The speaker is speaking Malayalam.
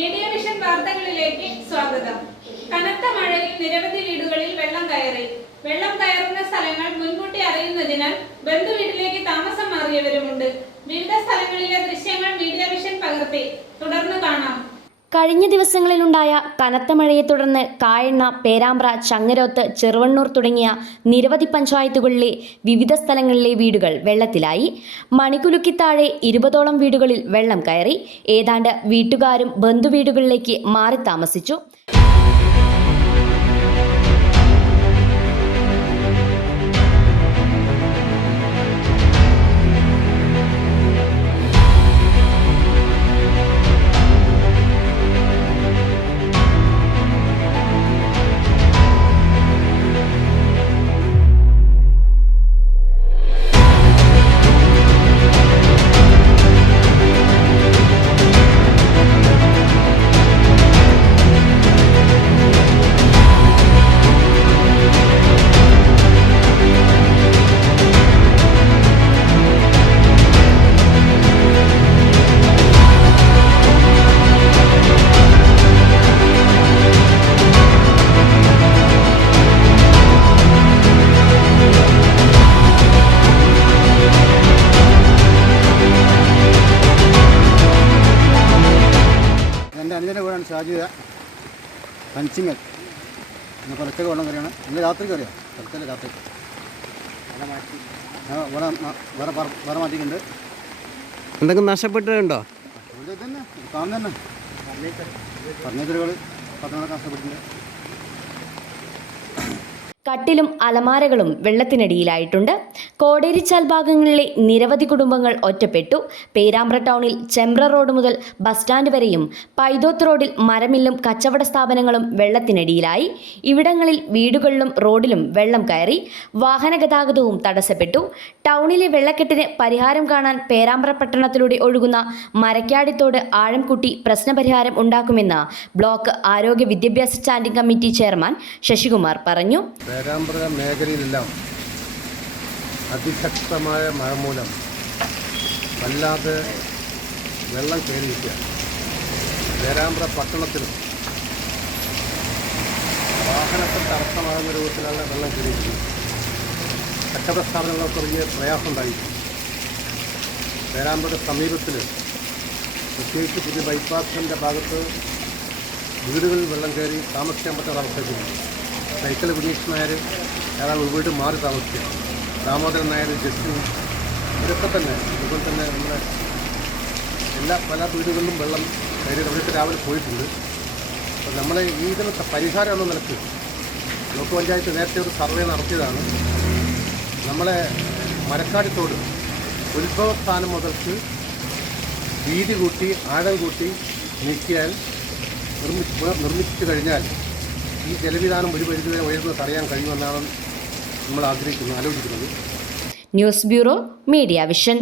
മീഡിയ വിഷൻ വാർത്തകളിലേക്ക് സ്വാഗതം. കനത്ത മഴയിൽ നിരവധി വീടുകളിൽ വെള്ളം കയറി. വെള്ളം കയറുന്ന സ്ഥലങ്ങൾ മുൻകൂട്ടി അറിയുന്നതിനാൽ ബന്ധുവീട്ടിലേക്ക് താമസം മാറിയവരുമുണ്ട്. വിവിധ സ്ഥലങ്ങളിലെ ദൃശ്യങ്ങൾ മീഡിയ വിഷൻ പകർത്തി. തുടർന്ന് കാണാം. കഴിഞ്ഞ ദിവസങ്ങളിലുണ്ടായ കനത്ത മഴയെ തുടർന്ന് കായണ്ണ, പേരാമ്പ്ര, ചങ്ങരോത്ത്, ചെറുവണ്ണൂർ തുടങ്ങിയ നിരവധി പഞ്ചായത്തുകളിലെ വിവിധ സ്ഥലങ്ങളിലെ വീടുകൾ വെള്ളത്തിലായി. മണികുലുക്കി താഴെ 20ഓളം വീടുകളിൽ വെള്ളം കയറി. ഏതാണ്ട് വീട്ടുകാരും ബന്ധുവീടുകളിലേക്ക് മാറി താമസിച്ചു. എൻ്റെ അനുജൻ്റെ വീടാണ് ഷാജിയ പഞ്ചിങ്ങൽ. പിന്നെ കുറച്ചൊക്കെ വെള്ളം കയറിയാണ്. ഇന്ന് രാത്രി കയറിയാണ്. കുറച്ചല്ലേ രാത്രി വേറെ മാറ്റിക്കുന്നുണ്ട്. എന്തെങ്കിലും നഷ്ടപ്പെട്ടിട്ടുണ്ടോ? ഇവിടെ തന്നെ കാണുന്ന തന്നെ ഫർണിച്ചറുകൾ 10 നഷ്ടപ്പെട്ടിട്ടുണ്ട്. കട്ടിലും അലമാരകളും വെള്ളത്തിനടിയിലായിട്ടുണ്ട്. കോടേരിച്ചാൽ ഭാഗങ്ങളിലെ നിരവധി കുടുംബങ്ങൾ ഒറ്റപ്പെട്ടു. പേരാമ്പ്ര ടൗണിൽ ചെമ്പ്ര റോഡ് മുതൽ ബസ് സ്റ്റാൻഡ് വരെയും പൈതോത്ത് റോഡിൽ മരമില്ലും കച്ചവട സ്ഥാപനങ്ങളും വെള്ളത്തിനടിയിലായി. ഇവിടങ്ങളിൽ വീടുകളിലും റോഡിലും വെള്ളം കയറി. വാഹന ഗതാഗതവും തടസ്സപ്പെട്ടു. ടൗണിലെ വെള്ളക്കെട്ടിന് പരിഹാരം കാണാൻ പേരാമ്പ്ര പട്ടണത്തിലൂടെ ഒഴുകുന്ന മരക്കാടിത്തോട് ആഴം കൂട്ടി പ്രശ്നപരിഹാരം ഉണ്ടാക്കുമെന്ന് ബ്ലോക്ക് ആരോഗ്യ വിദ്യാഭ്യാസ സ്റ്റാൻഡിംഗ് കമ്മിറ്റി ചെയർമാൻ ശശികുമാർ പറഞ്ഞു. പേരാമ്പ്ര മേഖലയിലെല്ലാം അതിശക്തമായ മഴ മൂലം വല്ലാതെ വെള്ളം കയറിയിരിക്കുകയാണ്. പേരാമ്പ്ര പട്ടണത്തിലും വാഹനത്തിൽ തടസ്സമാകുന്ന രൂപത്തിലാണ് വെള്ളം കയറിയിരിക്കുന്നത്. കച്ചവട സ്ഥാപനങ്ങൾക്ക് വലിയ പ്രയാസം ഉണ്ടായിരിക്കും. പേരാമ്പ്രയുടെ സമീപത്തിൽ പ്രത്യേകിച്ച് പുതിയ ബൈപ്പാസിൻ്റെ ഭാഗത്ത് വീടുകളിൽ വെള്ളം കയറി താമസിക്കാൻ പറ്റാത്ത അവസ്ഥയ്ക്കുണ്ട്. സൈക്കിൾ വിനീഷ് നായർ അയാൾ വീട് മാറി താമസിക്കുക, ദാമോദരൻ നായർ, ജസ്റ്റിൻ, ഇതൊക്കെ തന്നെ അതുപോലെ തന്നെ നമ്മുടെ പല വീടുകളിലും വെള്ളം കയറി. അവിടേക്ക് രാവിലെ പോയിട്ടുണ്ട്. അപ്പോൾ നമ്മളെ ഇതിനൊക്കെ പരിഹാരം എന്ന നിലയ്ക്ക് ബ്ലോക്ക് പഞ്ചായത്ത് നേരത്തെ ഒരു സർവേ നടത്തിയതാണ്. നമ്മളെ മരക്കാടിത്തോട് ഉത്ഭവസ്ഥാനം മുതൽക്ക് വീതി കൂട്ടി ആഴം കൂട്ടി നീക്കിയാൽ നിർമ്മിച്ചു കഴിഞ്ഞാൽ ഈ ജലവിധാനം ഒരു പരിധിവരെ ഉയർന്ന് തടയാൻ കഴിയുമെന്നാണ് നമ്മൾ ആലോചിക്കുന്നത്. News bureau, media vision.